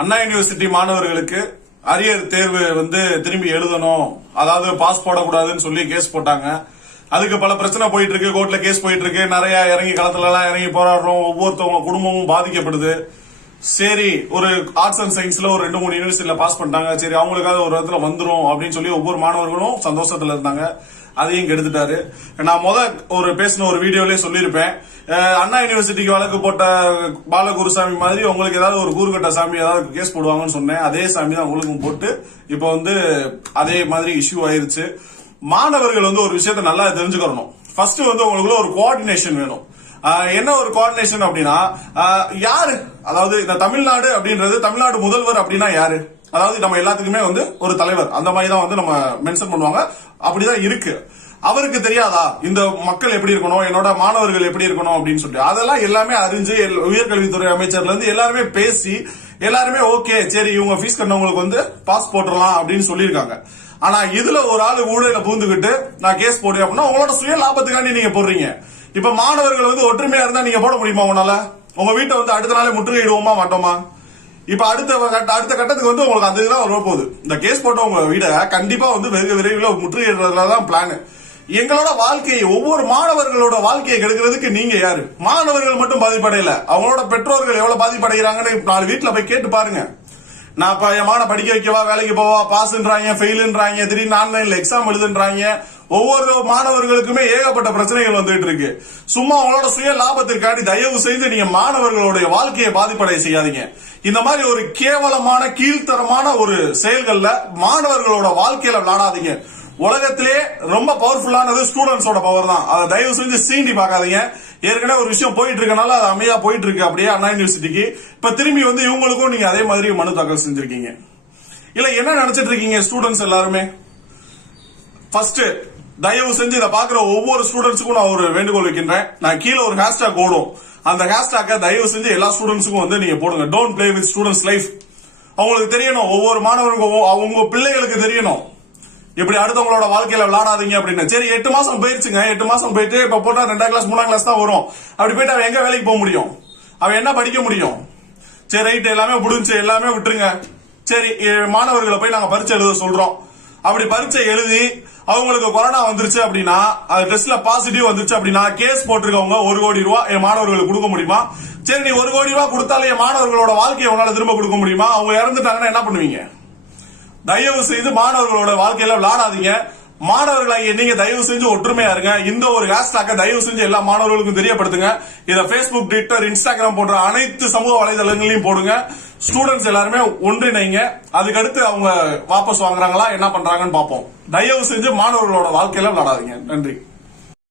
அண்ணா university மாணவர்களுக்கு arrear தேர்வு திரும்பி எழுதணும், அதாவது பாஸ் போடக்கூடாதுன்னு சொல்லி கேஸ் போட்டாங்க. அதுக்கு பல பிரச்சனை போயிட்டு இருக்கு, கோர்ட்ல கேஸ் போயிட்டு இருக்கு. நிறைய இறங்கி களத்துல எல்லாம் இறங்கி போராடுறோம். ஒவ்வொருத்தவங்க குடும்பமும் பாதிக்கப்படுது. சரி, ஒரு ஆர்ட்ஸ் அண்ட் சயின்ஸ்ல ஒரு 2-3 யூனிவர்சிட்டியில பாஸ் பண்ணிட்டாங்க. சரி, அவங்களுக்காக ஒரு இடத்துல வந்துரும் அப்படின்னு சொல்லி ஒவ்வொரு மாணவர்களும் சந்தோஷத்துல இருந்தாங்க. அதையும் கெடுத்துட்டாரு. நான் ஒரு பேசின ஒரு வீடியோலயே சொல்லியிருப்பேன், அண்ணா யூனிவர்சிட்டிக்கு வழக்கு போட்ட பாலகுருசாமி மாதிரி உங்களுக்கு ஏதாவது ஒரு கூறுகட்ட சாமி ஏதாவது கேஸ் போடுவாங்கன்னு சொன்னேன். அதே சாமி தான் உங்களுக்கும் போட்டு இப்போ அதே மாதிரி இஷ்யூ ஆயிருச்சு. மாணவர்கள் ஒரு விஷயத்த நல்லா தெரிஞ்சுக்கணும். ஃபர்ஸ்ட் உங்களுக்குள்ள ஒரு கோஆர்டினேஷன் வேணும். என்ன ஒரு கோஆர்டினேஷன் அப்படின்னா, யாரு, அதாவது இந்த தமிழ்நாடு அப்படின்றது, தமிழ்நாடு முதல்வர் அப்படின்னா யாரு, அதாவது நம்ம எல்லாத்துக்குமே ஒரு தலைவர் அந்த மாதிரி தான் நம்ம மென்ஷன் பண்ணுவாங்க. அப்படிதான் இருக்கு. அவருக்கு தெரியாதா இந்த மக்கள் எப்படி இருக்கணும், என்னோட மாணவர்கள் எப்படி இருக்கணும் அப்படின்னு சொல்லி அதெல்லாம் எல்லாமே அறிஞ்சு உயர்கல்வித்துறை அமைச்சர்ல இருந்து எல்லாருமே பேசி எல்லாருமே ஓகே சரி இவங்க ஃபீஸ் கட்டவங்களுக்கு பாஸ் போட்டுடலாம் அப்படின்னு சொல்லியிருக்காங்க. ஆனா இதுல ஒரு ஆளு ஊழல பூந்துகிட்டு நான் கேஸ் போடுறேன் அப்படின்னா உங்களோட சுய லாபத்துக்காண்டி நீங்க போடுறீங்க. இப்ப மாணவர்கள் ஒற்றுமையா இருந்தா நீங்க போட முடியுமா? உங்களால உங்க வீட்டை அடுத்த நாளே முற்றுகையிடுவோமா மாட்டோமா? இப்ப அடுத்த கட்டத்துக்கு உங்களுக்கு அந்த இதுதான் வர போகுது. இந்த கேஸ் போட்டவங்க வீட கண்டிப்பா வெகு விரைவில் முற்றுகையிடுறதுலதான் பிளான். எங்களோட வாழ்க்கையை, ஒவ்வொரு மாணவர்களோட வாழ்க்கையை கெடுக்கிறதுக்கு நீங்க யாரு? மாணவர்கள் மட்டும் பாதிப்படையல, அவங்களோட பெற்றோர்கள் எவ்வளவு பாதிப்படைகிறாங்கன்னு 4 வீட்டுல போய் கேட்டு பாருங்க. நான் இப்ப என் மான படிக்க வைக்கவா, வேலைக்கு போவா, பாஸ்ன்றாங்க, ஃபெயில்ன்றாங்க, திடீர்னு ஆன்லைன்ல எக்ஸாம் எழுதுன்றாங்க. ஒவ்வொரு மாணவர்களுக்குமே ஏகப்பட்ட பிரச்சனைகள் வந்துட்டு இருக்கு. சும்மா அவங்களோட சுய லாபத்திற்காண்டி தயவு செய்து நீங்க மாணவர்களுடைய வாழ்க்கையை பாதிப்படைய செய்யாதீங்க. இந்த மாதிரி ஒரு கேவலமான கீழ்த்தரமான ஒரு செயல்கள்ல மாணவர்களோட வாழ்க்கையில விளையாடாதீங்க. உலகத்திலே ரொம்ப பவர்ஃபுல்லானது ஸ்டூடெண்ட்ஸோட பவர் தான். அதை தயவு செஞ்சு சீண்டி பார்க்காதீங்க. ஏற்கனவே ஒரு விஷயம் போயிட்டு இருக்கனால அது அமைதியா போயிட்டு இருக்கு அப்படியே அண்ணா யூனிவர்சிட்டிக்கு. இப்ப திரும்பி இவங்களுக்கும் நீங்க அதே மாதிரி மனு தாக்கல் செஞ்சிருக்கீங்க. இல்ல என்ன நினைச்சிட்டு இருக்கீங்க ஸ்டூடெண்ட்ஸ் எல்லாருமே? ஃபர்ஸ்ட் தயவு செஞ்சு இதை பாக்குற ஒவ்வொரு ஸ்டூடெண்ட்ஸுக்கும் நான் ஒரு வேண்டுகோள் வைக்கின்றேன். நான் கீழே ஒரு ஹேஷ்டாக் ஓடும், அந்த ஹேஷ்டாக தயவு செஞ்சு எல்லா ஸ்டூடெண்ட்ஸுக்கும் நீங்க போடுங்க. Don't play with students life. அவங்களுக்கு தெரியணும், ஒவ்வொரு மாணவர்களுக்கும் அவங்க பிள்ளைகளுக்கு தெரியணும் இப்படி அடுத்தவங்களோட வாழ்க்கையில விளையாடாதீங்க அப்படின்னு. சரி 8 மாசம் போயிருச்சுங்க, 8 மாசம் போயிட்டு இப்ப போட்டா 2ஆம் கிளாஸ் 3ஆம் கிளாஸ் தான் வரும். அப்படி போயிட்டு அவன் எங்க வேலைக்கு போக முடியும்? அவன் என்ன படிக்க முடியும்? சரி ரைட், எல்லாமே முடிஞ்சு எல்லாமே விட்டுருங்க. சரி மாணவர்களை போய் நாங்க பரீட்சை எழுத சொல்றோம். அப்படி பரீட்சை எழுதி அவங்களுக்கு கொரோனா வந்துருச்சு அப்படின்னா, அது டெஸ்ட்ல பாசிட்டிவ் வந்துருச்சு அப்படின்னா கேஸ் போட்டிருக்கவங்க 1 கோடி ரூபாய் என் மாணவர்களுக்கு கொடுக்க முடியுமா? சரி நீ 1 கோடி ரூபாய் கொடுத்தாலே என் மாணவர்களோட வாழ்க்கையை உங்களால திரும்ப கொடுக்க முடியுமா? அவங்க இறந்துட்டாங்கன்னா என்ன பண்ணுவீங்க? தயவு செய்து மாணவர்களோட வாழ்க்கையில விளையாடாதீங்க. மாணவர்களாகிய நீங்க தயவு செஞ்சு ஒற்றுமையா இருங்க. இந்த ஒரு ஹேஷ்டாக தயவு செஞ்சு எல்லா மாணவர்களுக்கும் தெரியப்படுத்துங்க. இத Facebook, Twitter, Instagram போன்ற அனைத்து சமூக வலைதளங்களையும் போடுங்க. ஸ்டூடெண்ட்ஸ் எல்லாருமே ஒன்றிணைங்க. அதுக்கடுத்து அவங்க வாபஸ் வாங்குறாங்களா என்ன பண்றாங்கன்னு பாப்போம். தயவு செஞ்சு மாணவர்களோட வாழ்க்கையில விளையாடாதீங்க. நன்றி.